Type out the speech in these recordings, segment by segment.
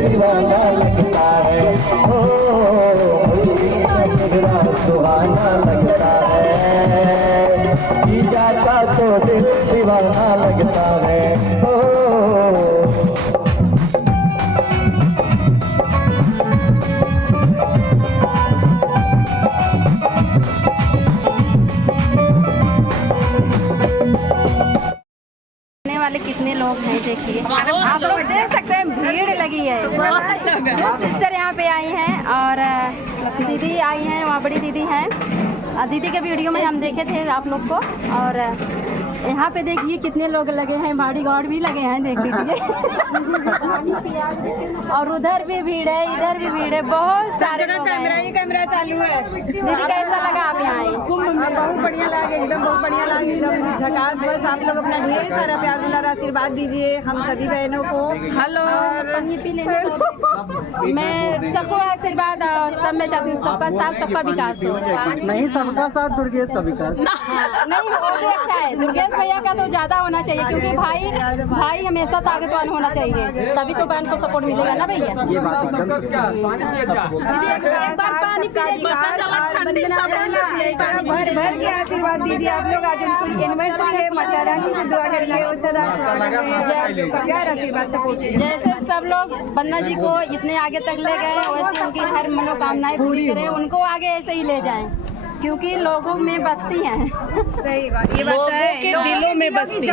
दीवाना लगता है, ओ सुहाना लगता है, जीजा का तो दिल दीवाना लगता है, ओ वाले कितने लोग हैं देखिए, आप लोग देख सकते हैं भीड़ लगी है। दो सिस्टर यहाँ पे आई हैं और दीदी आई हैं, वहाँ बड़ी दीदी हैं। दीदी के वीडियो में हम देखे थे आप लोग को। और यहाँ पे देखिए कितने लोग लगे हैं, बॉडी गार्ड भी लगे हैं, देख लीजिए। और उधर भी भीड़ है, इधर भी भीड़ है, बहुत सारे कैमरा चालू है। दीदी कैसा लगा आप यहाँ आए? बहुत बढ़िया लगे, एकदम बहुत बढ़िया लगे, एकदम झकास। बस आप लोग अपना ढेर सारा प्यार दुलार आशीर्वाद दीजिए हम सभी बहनों को। हेलो, पानी पी लेने मैं सबको आशीर्वाद सब में चाहती हूँ, सबका साथ सबका विकास हो। नहीं, सबका साथ दुर्गेश का विकास। नहीं, वो भी अच्छा है, दुर्गेश भैया का तो ज्यादा होना चाहिए, क्योंकि भाई हमेशा ताकतवान होना चाहिए, तभी तो बहन को सपोर्ट मिलेगा ना भैया। ये बात पानी भर के आशीर्वाद दीजिए आप लोग। आज उनको एनिवर्सरी है, माता रानी से दुआ करिए, प्यार आशीर्वाद सपोर्ट। जैसे सब लोग वंदना जी को इतने आगे तक ले गए, वैसे उनकी हर मनोकामनाएं पूरी करें, उनको आगे ऐसे ही ले जाएं, क्योंकि लोगों में बसती हैं। सही बात, ये लोगों बात है, के दिलों में बसती है,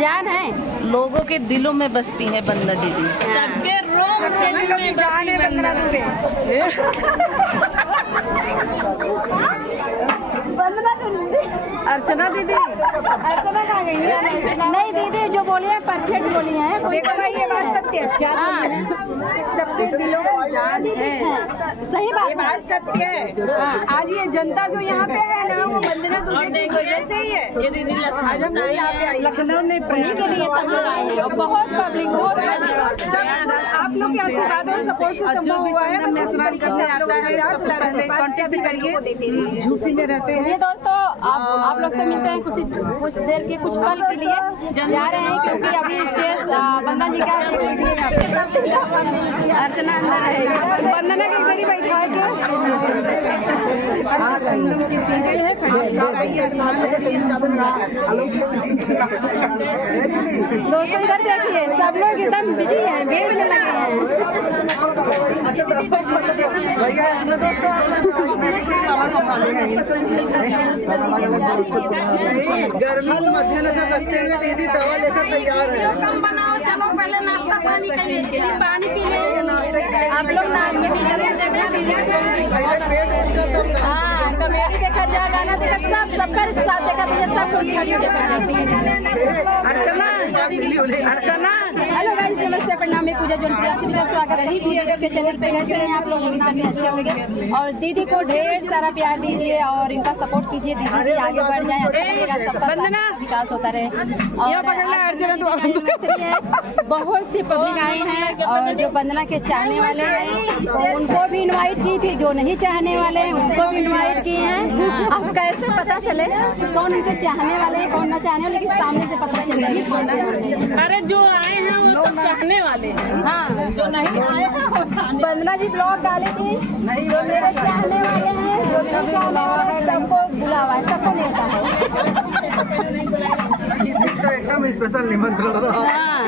जान है, लोगों के दिलों में बसती है वंदना दीदी। सबके रोम में जान है वंदना दीदी। अर्चना दीदी, अर्चना कहाँ गई? नहीं दीदी, जो बोली है परफेक्ट बोली है। देखो भाई, ये बात सत्य है, सबके दिलों में जान है, सही बात, ये बात सत्य है। आज ये जनता जो यहाँ पे है ना, वो वंदना दीदी की वजह से ही है। ये दीदी आज हम लोग यहाँ पे लखनऊ ने उन्हीं के लिए सब लोग आए हैं, और बहुत पब्लिक, बहुत आप लोग के आशीर्वाद और सपोर्ट से संभव हुआ है। स्नान करने आता है, सब तरह से कांटेक्ट करिए, झूसी में रहते हैं। ये दोस्तों आप लोग से मिलते हैं कुछ देर के कुछ पल के लिए जा रहे हैं, क्योंकि अभी स्टेज वंदना जी का देख लीजिए, अर्चना अंदर है, वंदना के इधर ही बैठा के दोस्तों इधर देखिए, सब लोग एकदम बिजी हैं, भीड़ में लगे हैं। गर्मी में मद्देनजर रखते हुए दीदी दवा लेकर तैयार है। चलो पहले नाश्ता पानी करिए, पानी पी ले आप लोग। हाँ, कॉमेडी देखा जाए, गाना देखा, सबका साथ देखा, अर्चना। हेलो गाइस, नमस्ते, प्रणाम, मैं पूजा जोनपुरी, आप सभी का स्वागत है दीदी के चैनल पे। कैसे हैं आप लोग? उम्मीद करते हैं अच्छे होंगे। और दीदी को ढेर सारा प्यार दीजिए और इनका सपोर्ट कीजिए, दीदी भी आगे बढ़ जाए, सबका विकास होता रहे। और बहुत सी पब्लिक आए हैं, और जो वंदना के चाहने वाले हैं उनको भी इनवाइट की थी, जो नहीं चाहने वाले हैं उनको भी इनवाइट किए हैं। अब कैसे पता चले कौन उनके चाहने वाले हैं, कौन न चाहने वाले, लेकिन सामने से पता चल रही है। अरे जो आए हैं वो सब चाहने वाले हैं, हाँ, जो नहीं आए हैं वो वंदना जी ब्लॉग डाली थी, जो मेरे चाहने वाले हैं, जो नहीं चाहने वाले हैं, सबको बुलावा है, सबको लेता है। तो एकदम स्पेशल निमंत्रण रहा। हाँ,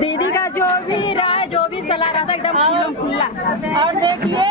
दीदी का जो भी राय, जो भी सलाह रहा था, एकदम खुला। और देखिए